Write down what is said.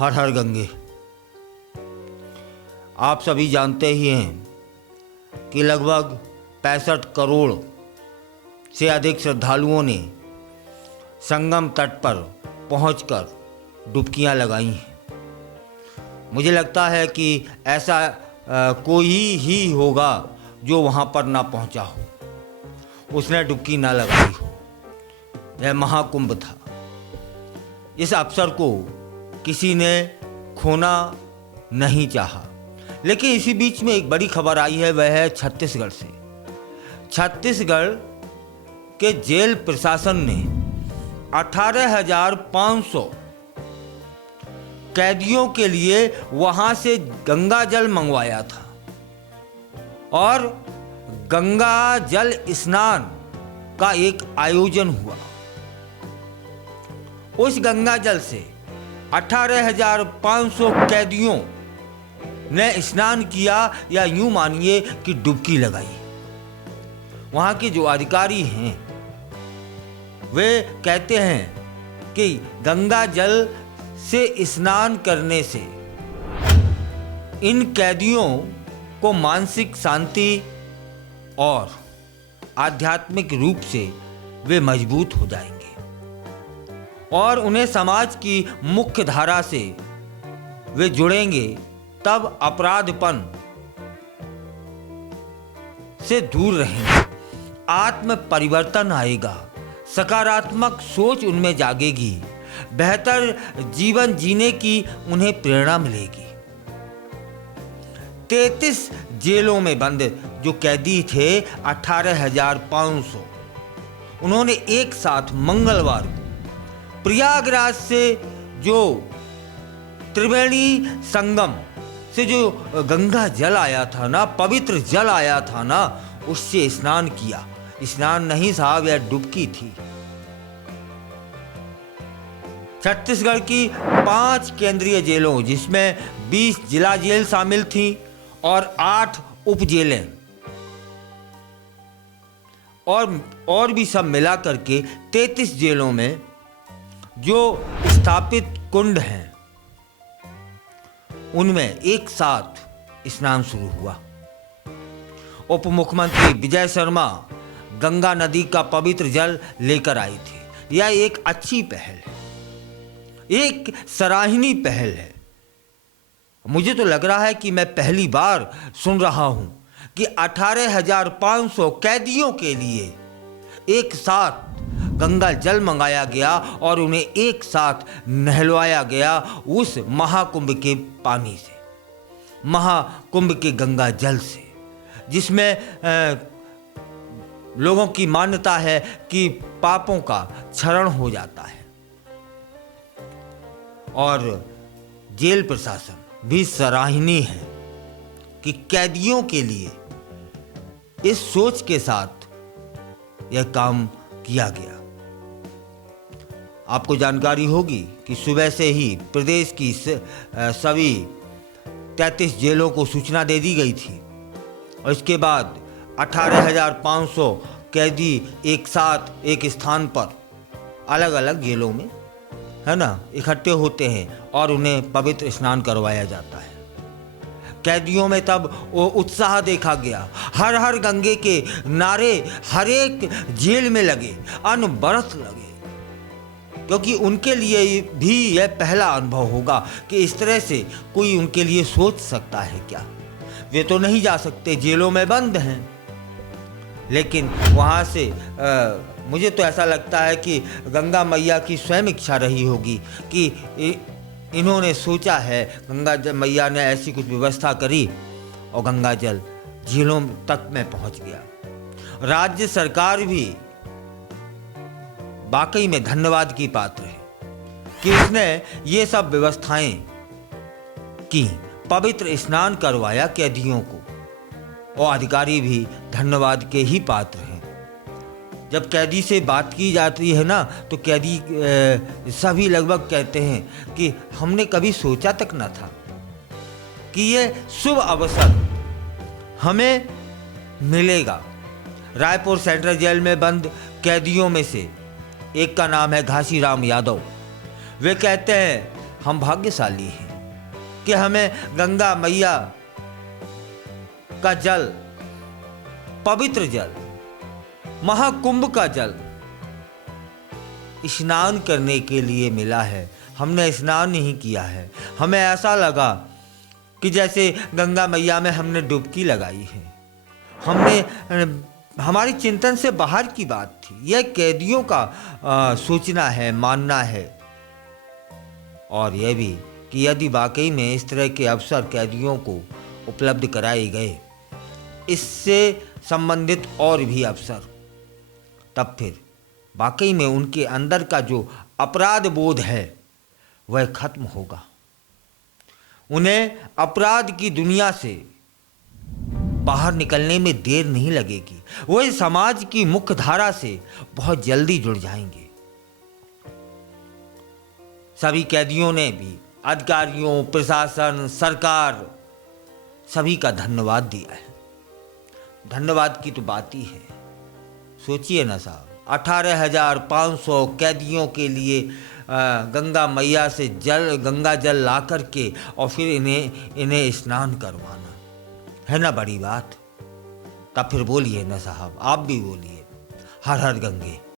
हर हर गंगे। आप सभी जानते ही हैं कि लगभग 65 करोड़ से अधिक श्रद्धालुओं ने संगम तट पर पहुंचकर डुबकियां लगाई हैं। मुझे लगता है कि ऐसा कोई ही होगा जो वहां पर ना पहुंचा हो, उसने डुबकी ना लगाई हो। यह महाकुंभ था। इस अवसर को किसी ने खोना नहीं चाहा। लेकिन इसी बीच में एक बड़ी खबर आई है, वह है छत्तीसगढ़ से। छत्तीसगढ़ के जेल प्रशासन ने 18,500 कैदियों के लिए वहां से गंगा जल मंगवाया था और गंगा जल स्नान का एक आयोजन हुआ। उस गंगा जल से 18,500 कैदियों ने स्नान किया, या यूं मानिए कि डुबकी लगाई। वहां के जो अधिकारी हैं वे कहते हैं कि गंगा जल से स्नान करने से इन कैदियों को मानसिक शांति और आध्यात्मिक रूप से वे मजबूत हो जाएंगे और उन्हें समाज की मुख्य धारा से वे जुड़ेंगे। तब अपराधपन से दूर रहेंगे, आत्म परिवर्तन आएगा, सकारात्मक सोच उनमें जागेगी, बेहतर जीवन जीने की उन्हें प्रेरणा मिलेगी। 33 जेलों में बंद जो कैदी थे 18,500, उन्होंने एक साथ मंगलवार को प्रयागराज से जो त्रिवेणी संगम से जो गंगा जल आया था ना, पवित्र जल आया था ना, उससे स्नान किया। स्नान नहीं साहब, यह डुबकी थी। छत्तीसगढ़ की 5 केंद्रीय जेलों, जिसमें 20 जिला जेल शामिल थी और 8 उप जेलें और भी सब मिला करके 33 जेलों में जो स्थापित कुंड हैं उनमें एक साथ स्नान शुरू हुआ। उप मुख्यमंत्री विजय शर्मा गंगा नदी का पवित्र जल लेकर आए थे। यह एक अच्छी पहल है, एक सराहनीय पहल है। मुझे तो लग रहा है कि मैं पहली बार सुन रहा हूं कि 18,500 कैदियों के लिए एक साथ गंगा जल मंगाया गया और उन्हें एक साथ नहलवाया गया उस महाकुंभ के पानी से, महाकुंभ के गंगा जल से, जिसमें लोगों की मान्यता है कि पापों का क्षरण हो जाता है। और जेल प्रशासन भी सराहनीय है कि कैदियों के लिए इस सोच के साथ यह काम किया गया। आपको जानकारी होगी कि सुबह से ही प्रदेश की सभी 33 जेलों को सूचना दे दी गई थी और इसके बाद 18,500 कैदी एक साथ एक स्थान पर अलग अलग जेलों में, है ना, इकट्ठे होते हैं और उन्हें पवित्र स्नान करवाया जाता है। कैदियों में तब वो उत्साह देखा गया। हर हर गंगे के नारे हर एक जेल में लगे, अनबरत लगे, क्योंकि उनके लिए भी यह पहला अनुभव होगा कि इस तरह से कोई उनके लिए सोच सकता है क्या। वे तो नहीं जा सकते, जेलों में बंद हैं, लेकिन वहाँ से मुझे तो ऐसा लगता है कि गंगा मैया की स्वयं इच्छा रही होगी कि इन्होंने सोचा है, गंगा मैया ने ऐसी कुछ व्यवस्था करी और गंगा जल झीलों तक में पहुँच गया। राज्य सरकार भी वाकई में धन्यवाद की पात्र है कि उसने ये सब व्यवस्थाएं की, पवित्र स्नान करवाया कैदियों को, और अधिकारी भी धन्यवाद के ही पात्र हैं। जब कैदी से बात की जाती है ना, तो कैदी सभी लगभग कहते हैं कि हमने कभी सोचा तक न था कि ये शुभ अवसर हमें मिलेगा। रायपुर सेंट्रल जेल में बंद कैदियों में से एक का नाम है घासीराम यादव। वे कहते हैं हम भाग्यशाली हैं कि हमें गंगा मैया का जल, पवित्र जल, महाकुंभ का जल स्नान करने के लिए मिला है। हमने स्नान नहीं किया है। हमें ऐसा लगा कि जैसे गंगा मैया में हमने डुबकी लगाई है। हमारी चिंतन से बाहर की बात थी। यह कैदियों का सोचना है, मानना है, और यह भी कि यदि वाकई में इस तरह के अवसर कैदियों को उपलब्ध कराए गए, इससे संबंधित और भी अवसर, तब फिर वाकई में उनके अंदर का जो अपराध बोध है वह खत्म होगा। उन्हें अपराध की दुनिया से बाहर निकलने में देर नहीं लगेगी। वह समाज की मुख्य धारा से बहुत जल्दी जुड़ जाएंगे। सभी कैदियों ने भी अधिकारियों, प्रशासन, सरकार सभी का धन्यवाद दिया है। धन्यवाद की तो बात ही है। सोचिए ना साहब, 18,500 कैदियों के लिए गंगा मैया से गंगा जल ला कर के और फिर इन्हें स्नान करवाना है ना बड़ी बात। तब फिर बोलिए ना साहब, आप भी बोलिए, हर हर गंगे।